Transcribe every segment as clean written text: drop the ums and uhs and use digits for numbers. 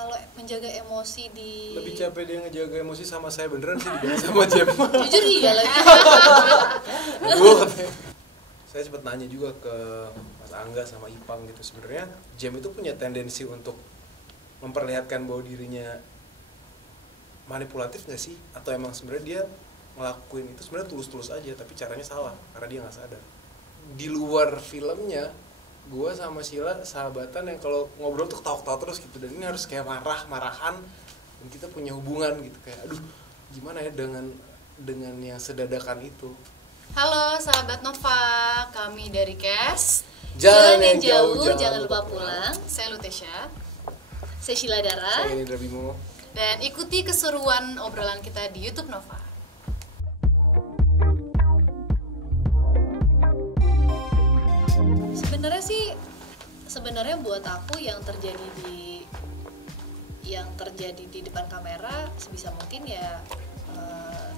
kalau menjaga emosi di lebih capek dia ngejaga emosi sama saya beneran sih dibanding sama Jem. jujur iya lagi. Saya sempat nanya juga ke Mas Angga sama Ipang gitu, sebenarnya Jem itu punya tendensi untuk memperlihatkan bahwa dirinya manipulatif nggak sih, atau emang sebenarnya dia ngelakuin itu sebenarnya tulus-tulus aja tapi caranya salah karena dia nggak sadar. Di luar filmnya gue sama Sheila sahabatan yang kalau ngobrol tuh ketawa-ketawa terus gitu, dan ini harus kayak marahan dan kita punya hubungan gitu, kayak aduh gimana ya dengan yang sedadakan itu. Halo sahabat Nova, kami dari Kes Jalan yang yang jauh, jangan lupa pulang. Saya Lutesha, saya Sheila Dara, Saya Indra Bimo. dan ikuti keseruan obrolan kita di YouTube Nova. Sebenarnya buat aku yang terjadi di depan kamera sebisa mungkin ya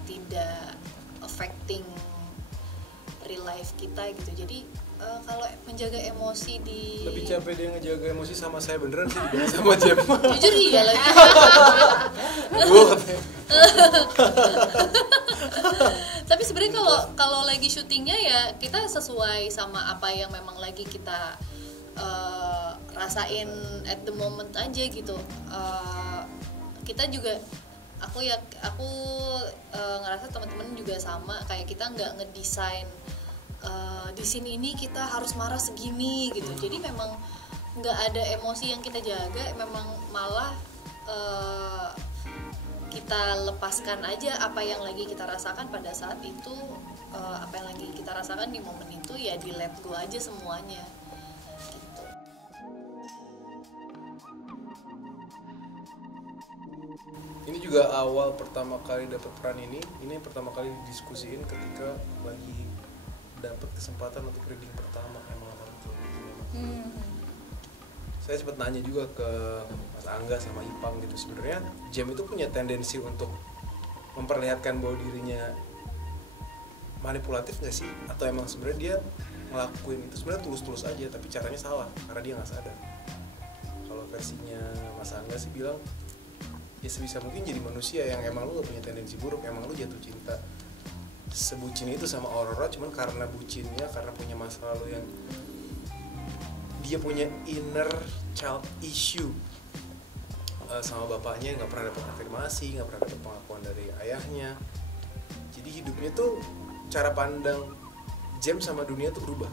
tidak affecting real life kita gitu. Jadi kalau menjaga emosi di Lebih capek dia ngejaga emosi sama saya beneran sih dibanding sama Jem. jujur iya lagi. Tapi sebenarnya kalau lagi syutingnya ya kita sesuai sama apa yang memang lagi kita rasain at the moment aja gitu. Kita juga aku ngerasa teman-teman juga sama, kayak kita nggak ngedesain di sini ini kita harus marah segini gitu. Jadi memang nggak ada emosi yang kita jaga, memang malah kita lepaskan aja apa yang lagi kita rasakan pada saat itu. Apa yang lagi kita rasakan di momen itu ya di let go aja semuanya gitu. Ini juga awal pertama kali dapat peran ini pertama kali didiskusiin ketika lagi dapat kesempatan untuk reading pertama emang itu. Saya sempat nanya juga ke Mas Angga sama Ipang gitu, sebenarnya Jem itu punya tendensi untuk memperlihatkan bahwa dirinya manipulatif nggak sih, atau emang sebenarnya dia ngelakuin itu sebenarnya tulus-tulus aja tapi caranya salah karena dia nggak sadar. Kalau versinya Mas Angga sih bilang ya sebisa mungkin jadi manusia yang emang lu gak punya tendensi buruk, emang lu jatuh cinta sebucin itu sama Aurora cuman karena bucinnya, karena punya masa lalu yang dia punya inner child issue sama bapaknya, nggak pernah dapat afirmasi, nggak pernah dapat pengakuan dari ayahnya. Jadi hidupnya tuh cara pandang Jem sama dunia tuh berubah,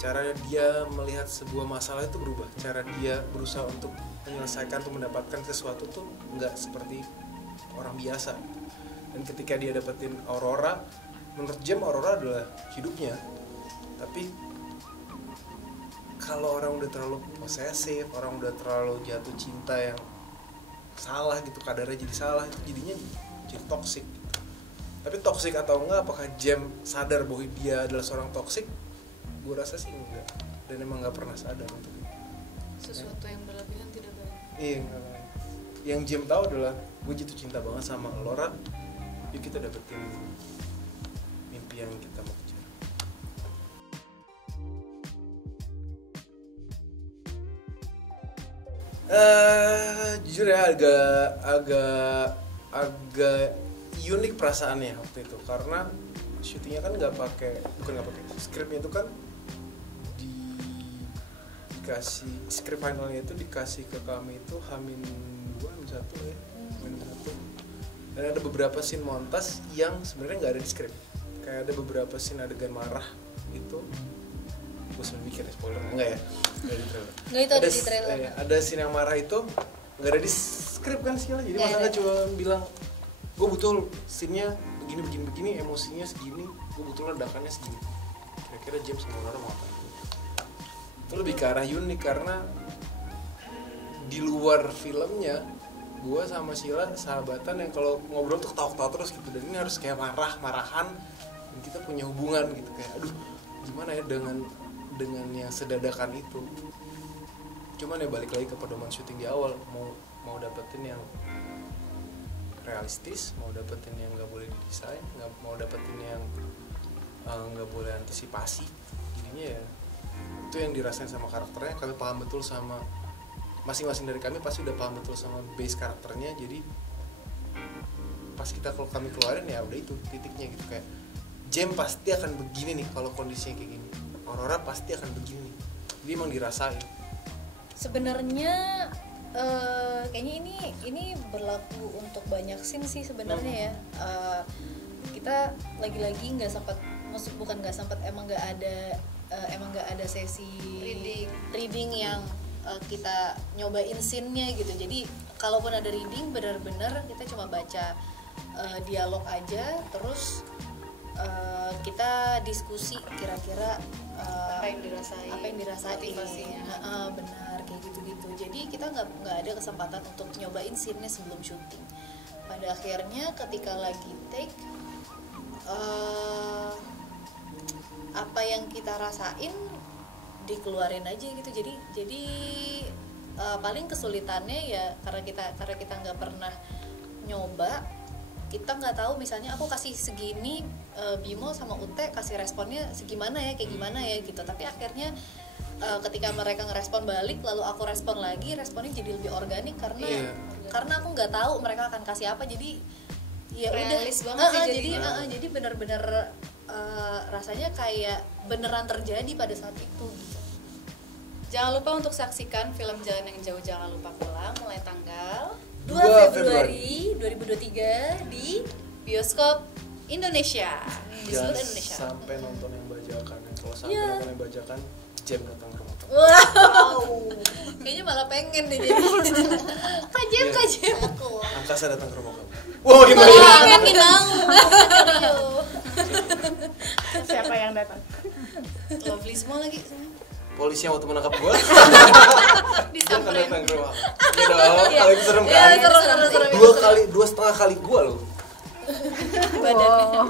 cara dia melihat sebuah masalah itu berubah, cara dia berusaha untuk menyelesaikan, untuk mendapatkan sesuatu tuh nggak seperti orang biasa. Dan ketika dia dapetin Aurora, menurut Jem Aurora adalah hidupnya. Tapi kalau orang udah terlalu posesif, orang udah terlalu jatuh cinta yang salah gitu, kadarnya jadi salah, itu jadinya jadi toksik. Tapi toksik atau enggak, apakah Jem sadar bahwa dia adalah seorang toksik? Gue rasa sih enggak, dan emang nggak pernah sadar untuk itu. Sesuatu yang berlebihan tidak baik. Iya, enggak baik. Yang Jem tahu adalah gue jatuh cinta banget sama Aurora, yuk kita dapetin mimpi yang kita mau kejar. Jujur ya agak unik perasaannya waktu itu, karena syutingnya kan nggak pakai skripnya itu kan dikasih skrip finalnya itu dikasih ke kami itu H-2 H-1 ya, H-1. Dan ada beberapa scene montas yang sebenarnya nggak ada di skrip, kayak ada beberapa scene adegan marah itu. Gue selalu mikir ya, spoiler enggak ya? Nggak di trailer. Nggak, itu ada di trailer. Ada scene yang marah itu nggak ada di skrip kan sih lah. Jadi masalah cuma bilang gue butuh scene-nya begini, emosinya segini, gue butuh ledakannya segini. Kira-kira James sama Laura mau apa? Itu lebih ke arah unik karena di luar filmnya gue sama Sheila sahabatan yang kalau ngobrol tuh ketawa-ketawa terus gitu, dan ini harus kayak marahan dan kita punya hubungan gitu, kayak aduh gimana ya dengan yang sedadakan itu. Cuman ya balik lagi ke pedoman syuting di awal, mau dapetin yang realistis, mau dapetin yang nggak boleh didesain, mau dapetin yang nggak boleh antisipasi. Jadinya ya itu yang dirasain sama karakternya, kami paham betul sama masing-masing dari kami pasti udah paham betul sama base karakternya, jadi pas kalau kami keluarin ya udah itu titiknya gitu, kayak Jem pasti akan begini nih kalau kondisinya kayak gini, Aurora pasti akan begini nih, jadi emang dirasain. Sebenarnya kayaknya ini berlaku untuk banyak scene sih sebenarnya ya. Kita lagi-lagi nggak sempat, bukan nggak sempat, emang nggak ada sesi reading yang kita nyobain scene-nya gitu. Jadi kalaupun ada reading benar-benar kita cuma baca dialog aja, terus kita diskusi kira-kira apa yang dirasain motivasinya. Benar kayak gitu-gitu. Jadi kita nggak ada kesempatan untuk nyobain scene-nya sebelum syuting. Pada akhirnya ketika lagi take, apa yang kita rasain dikeluarin aja gitu. Jadi paling kesulitannya ya karena kita nggak pernah nyoba, kita nggak tahu misalnya aku kasih segini, Bimo sama Ute kasih responnya segimana ya, kayak gimana ya gitu. Tapi akhirnya ketika mereka ngerespon balik lalu aku respon lagi, responnya jadi lebih organik karena aku nggak tahu mereka akan kasih apa, jadi ya realis udah banget sih jadi benar-benar rasanya kayak beneran terjadi pada saat itu gitu. Jangan lupa untuk saksikan film Jalan yang Jauh Jangan Lupa Pulang mulai tanggal 2 Februari 2023 di bioskop Indonesia. Di seluruh Jangan Indonesia. sampai nonton yang bajakan, kalau sampai nonton yang bajakan, Jem datang ke rumah kamu. Wow. Kayaknya malah pengen deh jadi. Kajem. Angkasa datang ke rumah kamu. Wow, gimana? Pengen mau. Siapa yang datang? Lovely semua lagi. Polisi yang waktu menangkap gua. Disamperin. Datang ke rumah. Iya dong, kalau itu serem kan? Serem. 2,5 kali gua loh. Badannya.